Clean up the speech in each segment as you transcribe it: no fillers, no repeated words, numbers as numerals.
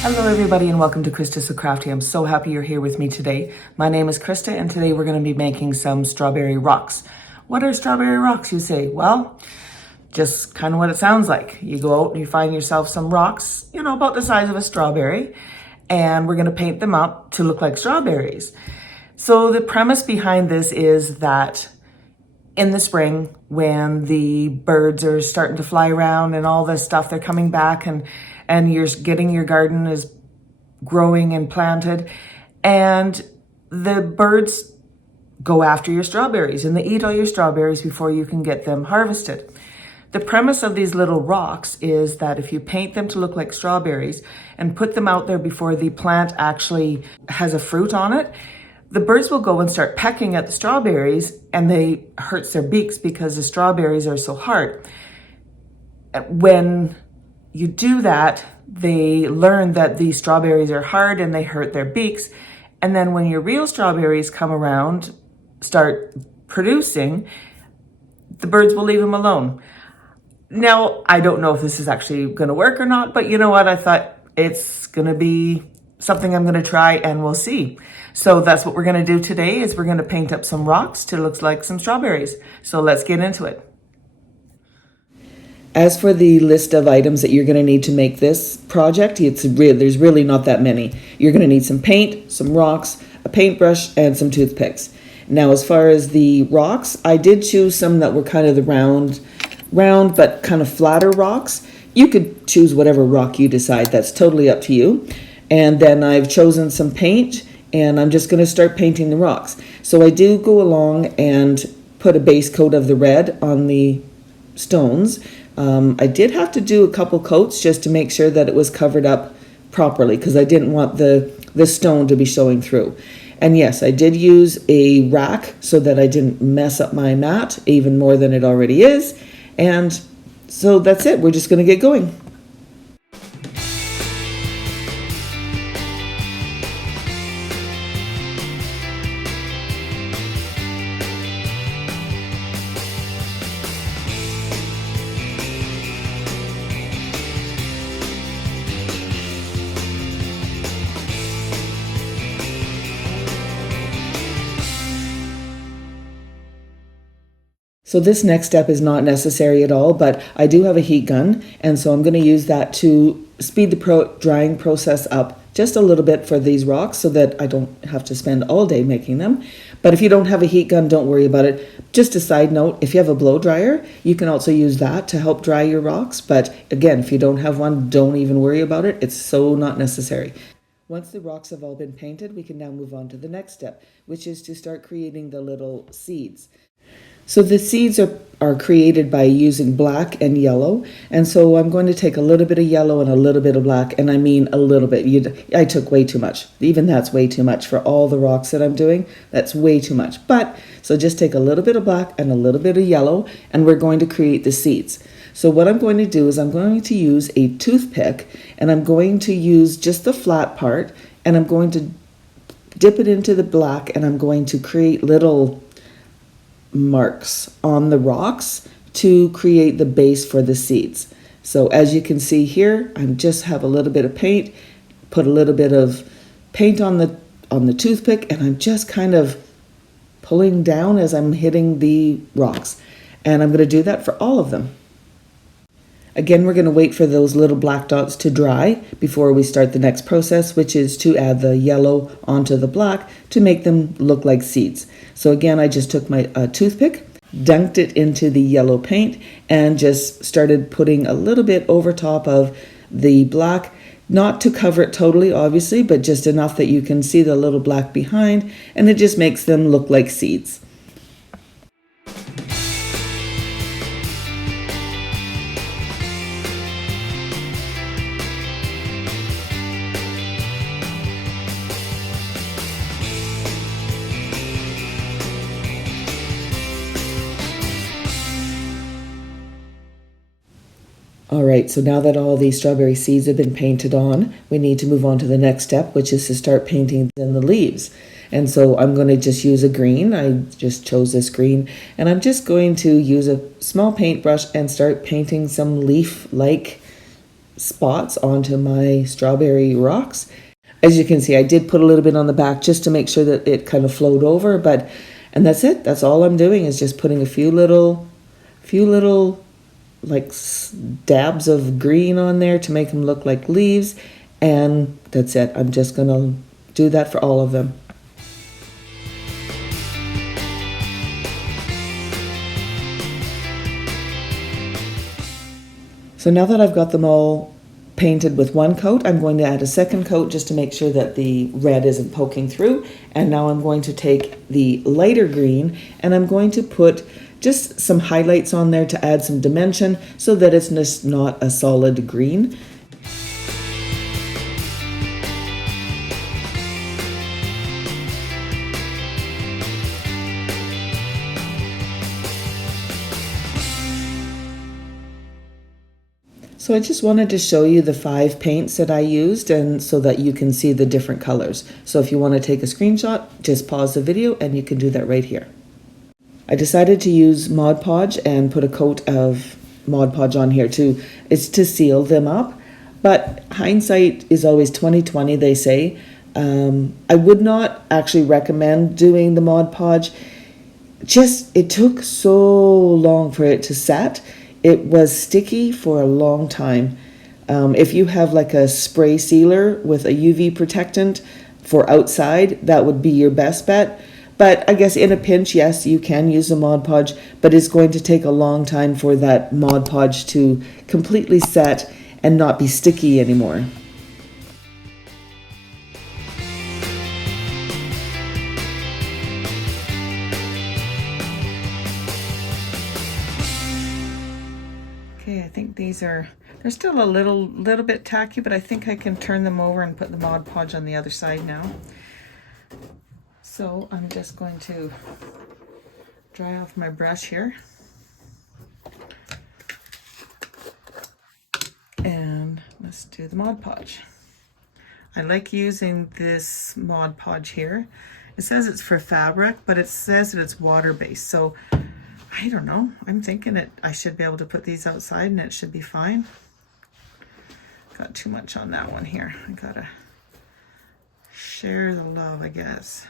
Hello everybody and welcome to Krista So Crafty. I'm so happy you're here with me today. My name is Krista and today we're going to be making some strawberry rocks. What are strawberry rocks, you say? Well, just kind of what it sounds like. You go out and you find yourself some rocks, about the size of a strawberry, and we're going to paint them up to look like strawberries. So the premise behind this is that in the spring, when the birds are starting to fly around and all this stuff, they're coming back and you're getting your garden is growing and planted, and the birds go after your strawberries and they eat all your strawberries before you can get them harvested. The premise of these little rocks is that if you paint them to look like strawberries and put them out there before the plant actually has a fruit on it, the birds will go and start pecking at the strawberries, and they hurts their beaks because the strawberries are so hard. When you do that, they learn that the strawberries are hard and they hurt their beaks. And then when your real strawberries come around, start producing, the birds will leave them alone. Now, I don't know if this is actually going to work or not, but you know what? I thought it's going to be something I'm going to try and we'll see. So that's what we're going to do today is we're going to paint up some rocks to look like some strawberries. So let's get into it. As for the list of items that you're going to need to make this project, there's really not that many. You're going to need some paint, some rocks, a paintbrush, and some toothpicks. Now, as far as the rocks, I did choose some that were kind of the round but kind of flatter rocks. You could choose whatever rock you decide. That's totally up to you. And then I've chosen some paint, and I'm just going to start painting the rocks. So I do go along and put a base coat of the red on the stones. I did have to do a couple coats just to make sure that it was covered up properly because I didn't want the stone to be showing through. And yes, I did use a rack so that I didn't mess up my mat even more than it already is. And so that's it. We're just going to get going. So this next step is not necessary at all, but I do have a heat gun, and so I'm going to use that to speed the drying process up just a little bit for these rocks so that I don't have to spend all day making them. But if you don't have a heat gun, don't worry about it. Just a side note, if you have a blow dryer, you can also use that to help dry your rocks. But again, if you don't have one, don't even worry about it. It's so not necessary. Once the rocks have all been painted, we can now move on to the next step, which is to start creating the little seeds. So the seeds are created by using black and yellow. And so I'm going to take a little bit of yellow and a little bit of black. And I mean a little bit. I took way too much. Even that's way too much for all the rocks that I'm doing. That's way too much. But so just take a little bit of black and a little bit of yellow, and we're going to create the seeds. So what I'm going to do is I'm going to use a toothpick, and I'm going to use just the flat part, and I'm going to dip it into the black, and I'm going to create little marks on the rocks to create the base for the seeds. So as you can see here, I just have a little bit of paint, put a little bit of paint on the toothpick, and I'm just kind of pulling down as I'm hitting the rocks. And I'm going to do that for all of them. Again, we're going to wait for those little black dots to dry before we start the next process, which is to add the yellow onto the black to make them look like seeds. So again, I just took my toothpick, dunked it into the yellow paint, and just started putting a little bit over top of the black, not to cover it totally, obviously, but just enough that you can see the little black behind, and it just makes them look like seeds. All right, so now that all the strawberry seeds have been painted on, we need to move on to the next step, which is to start painting in the leaves. And so I'm going to just use a green. I just chose this green, and I'm just going to use a small paintbrush and start painting some leaf-like spots onto my strawberry rocks. As you can see, I did put a little bit on the back just to make sure that it kind of flowed over, and that's it. That's all I'm doing is just putting a few little like dabs of green on there to make them look like leaves, and that's it. I'm just gonna do that for all of them. So now that I've got them all painted with one coat, I'm going to add a second coat just to make sure that the red isn't poking through. And now I'm going to take the lighter green and I'm going to put just some highlights on there to add some dimension so that it's just not a solid green. So I just wanted to show you the 5 paints that I used, and so that you can see the different colors. So if you want to take a screenshot, just pause the video and you can do that right here. I decided to use Mod Podge and put a coat of Mod Podge on here too. It's to seal them up, but hindsight is always 20/20, they say. I would not actually recommend doing the Mod Podge. It took so long for it to set. It was sticky for a long time. If you have like a spray sealer with a UV protectant for outside, that would be your best bet. But I guess in a pinch, yes, you can use a Mod Podge, but it's going to take a long time for that Mod Podge to completely set and not be sticky anymore. Okay, I think they're still a little bit tacky, but I think I can turn them over and put the Mod Podge on the other side now. So I'm just going to dry off my brush here. And let's do the Mod Podge. I like using this Mod Podge here. It says it's for fabric, but it says that it's water-based. So I don't know. I'm thinking I should be able to put these outside and it should be fine. Got too much on that one here. I gotta share the love, I guess.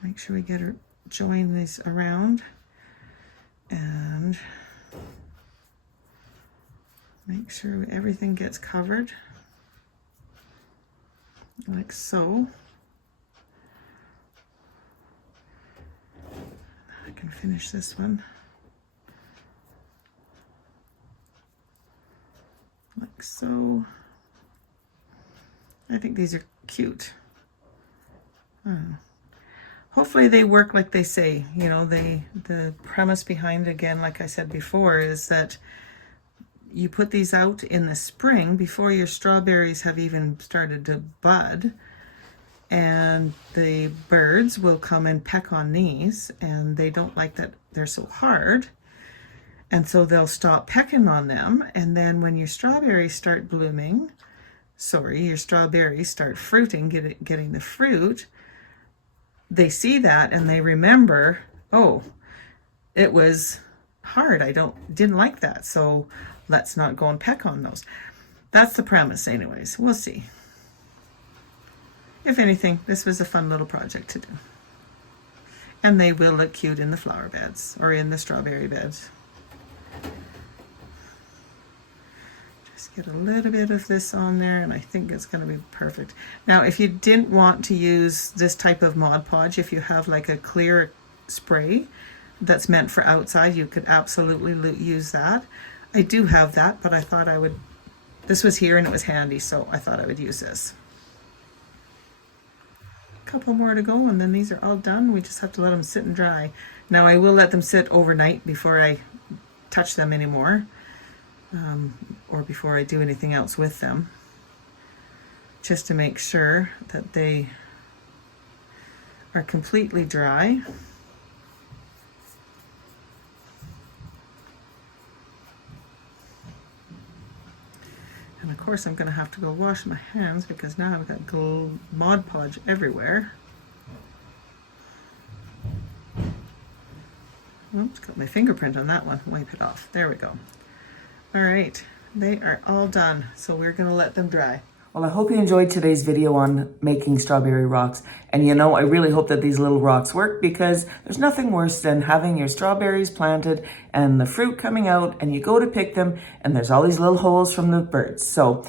Make sure we join these around and make sure everything gets covered like so. I can finish this one like so. I think these are cute. Hopefully they work like they say. You know, the premise behind it, again, like I said before, is that you put these out in the spring before your strawberries have even started to bud, and the birds will come and peck on these, and they don't like that they're so hard, and so they'll stop pecking on them. And then when your strawberries start blooming, your strawberries start fruiting, getting the fruit, they see that and they remember, oh, it was hard, I didn't like that, so let's not go and peck on those. That's the premise anyways. We'll see. If anything, this was a fun little project to do. And they will look cute in the flower beds or in the strawberry beds. Just get a little bit of this on there and I think it's going to be perfect. Now, if you didn't want to use this type of Mod Podge, if you have like a clear spray that's meant for outside, you could absolutely use that. I do have that, but I thought this was here and it was handy, so I thought I would use this. A couple more to go and then these are all done. We just have to let them sit and dry. Now I will let them sit overnight before I touch them anymore, or before I do anything else with them, just to make sure that they are completely dry. And of course I'm going to have to go wash my hands because now I've got Mod Podge everywhere. Oops, got my fingerprint on that one. Wipe it off. There we go. All right, They are all done, so we're gonna let them dry. Well, I hope you enjoyed today's video on making strawberry rocks. And you know, I really hope that these little rocks work, because there's nothing worse than having your strawberries planted and the fruit coming out and you go to pick them and there's all these little holes from the birds. So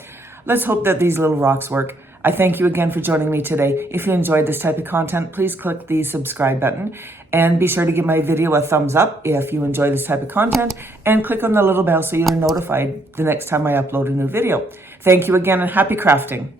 let's hope that these little rocks work. I thank you again for joining me today. If you enjoyed this type of content, please click the subscribe button and be sure to give my video a thumbs up if you enjoy this type of content, and click on the little bell so you're notified the next time I upload a new video. Thank you again and happy crafting.